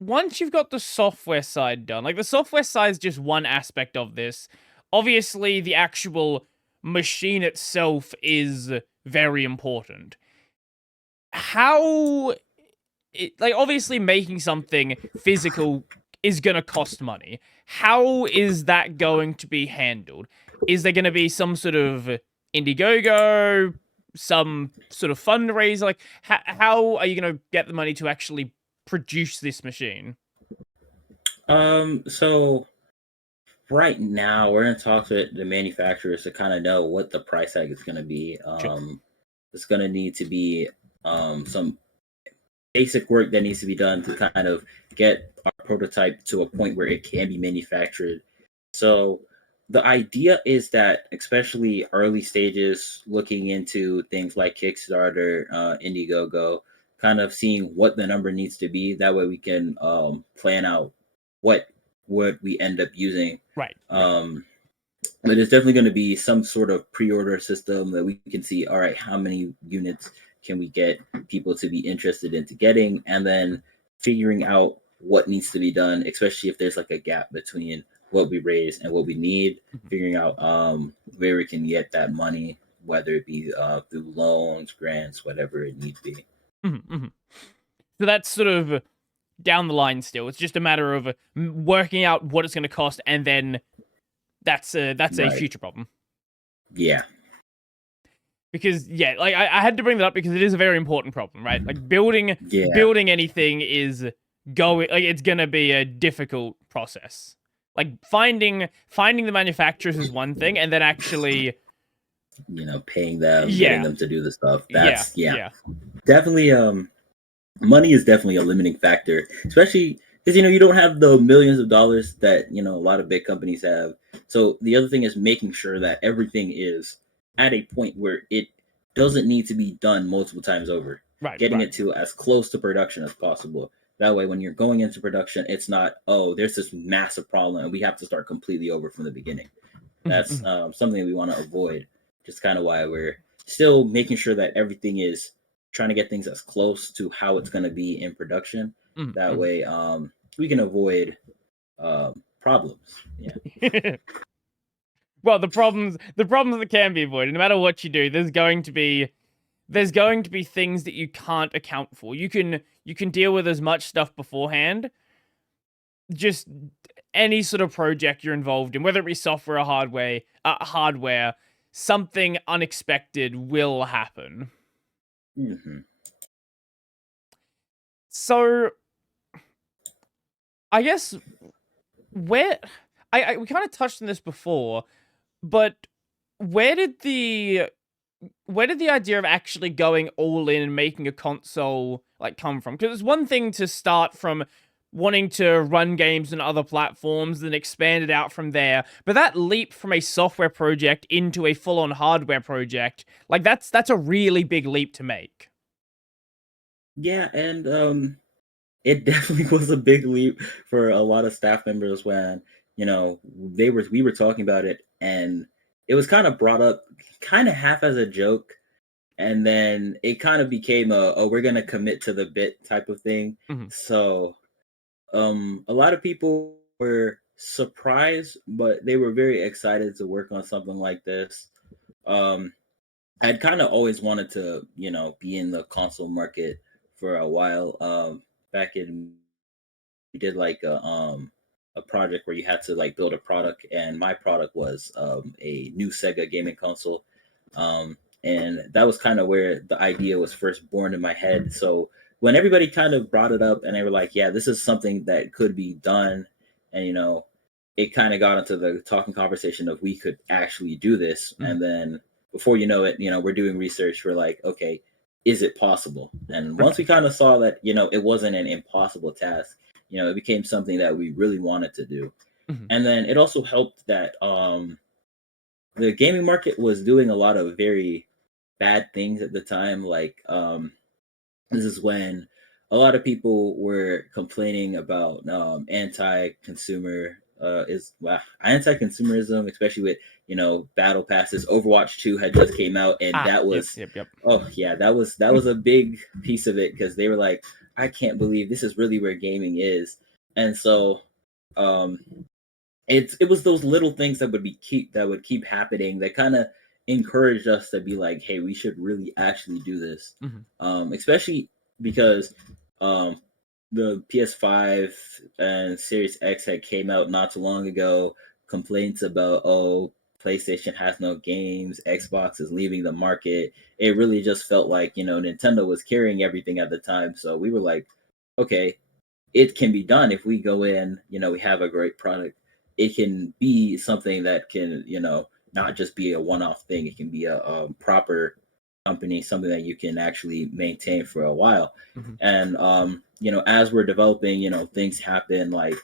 once you've got the software side done, like the software side is just one aspect of this. Obviously, the actual machine itself is very important. How, like, obviously, making something physical is going to cost money. How is that going to be handled? Is there going to be some sort of Indiegogo, some sort of fundraiser? Like, how are you going to get the money to actually produce this machine? So right now we're in talks with the manufacturers to kind of know what the price tag is going to be. Sure. It's going to need to be some basic work that needs to be done to kind of get our prototype to a point where it can be manufactured. So the idea is that, especially early stages, looking into things like Kickstarter, Indiegogo, kind of seeing what the number needs to be. That way we can plan out what would we end up using. Right, right. Um, but there's definitely going to be some sort of pre-order system that we can see, all right, how many units can we get people to be interested into getting, and then figuring out what needs to be done, especially if there's like a gap between what we raise and what we need, figuring out where we can get that money, whether it be through loans, grants, whatever it needs to be. Mm-hmm. So that's sort of down the line still. It's just a matter of working out what it's going to cost, and then that's a Right. future problem. Yeah. Because yeah, like I had to bring that up because it is a very important problem, right? Like building Yeah. building anything is going like it's gonna be a difficult process. Like finding the manufacturers is one thing, and then actually Paying them, getting yeah, them to do the stuff. yeah, That's yeah. yeah. Definitely money is definitely a limiting factor, especially because you don't have the millions of dollars that a lot of big companies have. So the other thing is making sure that everything is at a point where it doesn't need to be done multiple times over, Right, getting right. it to as close to production as possible. That way, when you're going into production, it's not, oh, there's this massive problem and we have to start completely over from the beginning. That's Mm-hmm, something we want to avoid. Just kind of why we're still making sure that everything is trying to get things as close to how it's going to be in production. That mm-hmm. way, we can avoid problems. Yeah. Well, the problems that can be avoided, no matter what you do, there's going to be things that you can't account for. You can deal with as much stuff beforehand. Just any sort of project you're involved in, whether it be software or hardware, something unexpected will happen. Hmm. So I guess where we kind of touched on this before, but where did the where did the idea of actually going all in and making a console like come from? Because it's one thing to start from wanting to run games on other platforms and expand it out from there, but that leap from a software project into a full-on hardware project, like that's a really big leap to make. Yeah, and it definitely was a big leap for a lot of staff members when they were we were talking about it, and it was kind of brought up kind of half as a joke, and then it kind of became a, oh, we're gonna commit to the bit type of thing. Mhm. So a lot of people were surprised, but they were very excited to work on something like this. um I'd kind of always wanted to be in the console market for a while. Back in we did like a project where you had to like build a product, and my product was a new Sega gaming console. And that was kind of where the idea was first born in my head. So when everybody kind of brought it up and they were like, yeah, this is something that could be done, and it kind of got into the talking conversation of we could actually do this. Mhm. And then before you know it, we're doing research. We're like, okay, is it possible? And once we Right. kind of saw that it wasn't an impossible task, it became something that we really wanted to do. Mhm. And then it also helped that the gaming market was doing a lot of very bad things at the time. Like this is when a lot of people were complaining about anti-consumer is anti-consumerism, especially with battle passes. Overwatch 2 had just came out, and Ah, that yep, was yep, yep. oh yeah, that was a big piece of it, because they were like, I can't believe this is really where gaming is. And so um it was those little things that would keep happening that kind of encouraged us to be like, hey, we should really actually do this. Hmm. Especially because um the PS5 and Series X had came out not too long ago. Complaints about, oh, PlayStation has no games, Xbox is leaving the market. It really just felt like, Nintendo was carrying everything at the time. So we were like, okay, it can be done if we go in, we have a great product. It can be something that can, not just be a one-off thing. It can be a proper company, something that you can actually maintain for a while. Hmm. And as we're developing, things happen. Like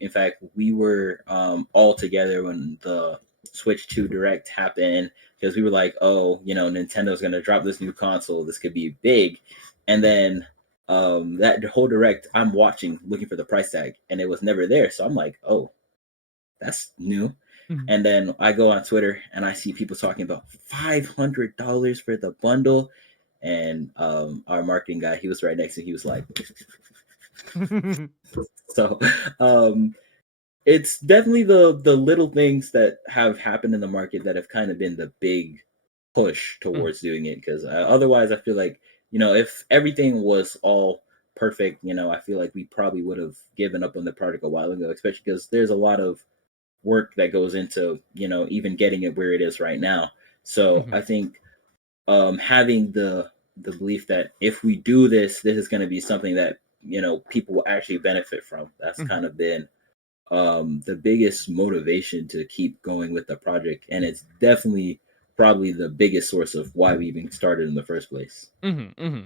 in fact, we were all together when the Switch 2 Direct happened, because we were like, oh, Nintendo's gonna drop this new console. This could be big. And then that whole Direct, I'm watching, looking for the price tag, and it was never there. So I'm like, oh, that's new. Hmm. And then I go on Twitter and I see people talking about $500 for the bundle. And our marketing guy, he was right next to me. He was like, so um, it's definitely the little things that have happened in the market that have kind of been the big push towards doing it. Because otherwise, I feel like, if everything was all perfect, I feel like we probably would have given up on the product a while ago. Especially because there's a lot of work that goes into, even getting it where it is right now. So Hmm. I think having the belief that if we do this, this is going to be something that, people will actually benefit from. That's Hmm. kind of been the biggest motivation to keep going with the project, and it's definitely probably the biggest source of why we even started in the first place. Hmm. Hmm.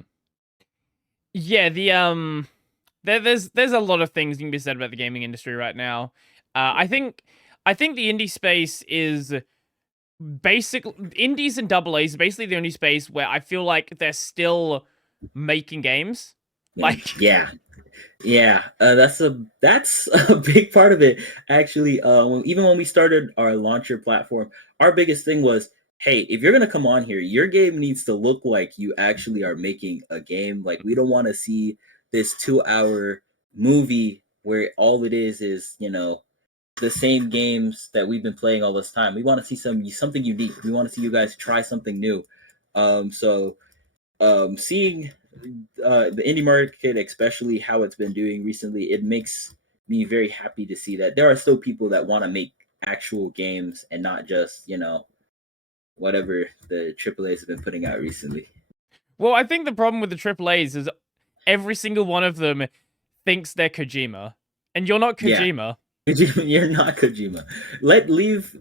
Yeah, there's a lot of things that can be said about the gaming industry right now. I think the indie space is basically indies and double A's are basically the only space where I feel like they're still making games. Like, Yeah, yeah, that's a big part of it. Actually, even when we started our launcher platform, our biggest thing was, hey, if you're gonna come on here, your game needs to look like you actually are making a game. Like, we don't want to see this 2 hour movie where all it is the same games that we've been playing all this time. We want to see something unique. We want to see you guys try something new. So seeing the indie market, especially how it's been doing recently, it makes me very happy to see that there are still people that want to make actual games and not just whatever the AAA's have been putting out recently. well, I think the problem with the triple A's is every single one of them thinks they're Kojima, and you're not Yeah, Kojima. Kojima, you're not Kojima. Leave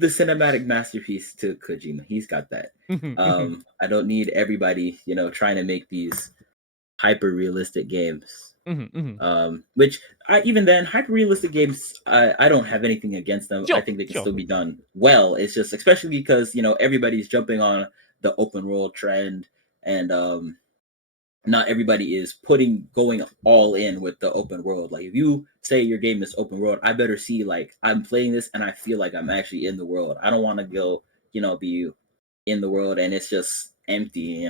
the cinematic masterpiece to Kojima. He's got that. Mhm, mhm. I don't need everybody, trying to make these hyper realistic games. Mhm, mhm. Which even then, hyper realistic games, I don't have anything against them. I Sure, think they can sure. still be done well. It's just, especially because everybody's jumping on the open world trend, and not everybody is going all in with the open world. Like, if you say your game is open world, I better see, like, I'm playing this and I feel like I'm actually in the world. I don't want to go, be in the world and it's just empty,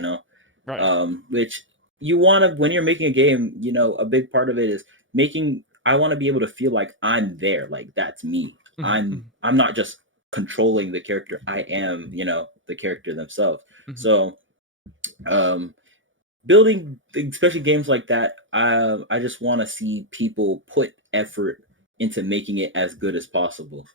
Right. which you want to, when you're making a game, a big part of it is making, I want to be able to feel like I'm there, like that's me. Mhm, i'm mhm, i'm not just controlling the character, I am, the character themselves. mhm, So um building, especially games like that, I just want to see people put effort into making it as good as possible.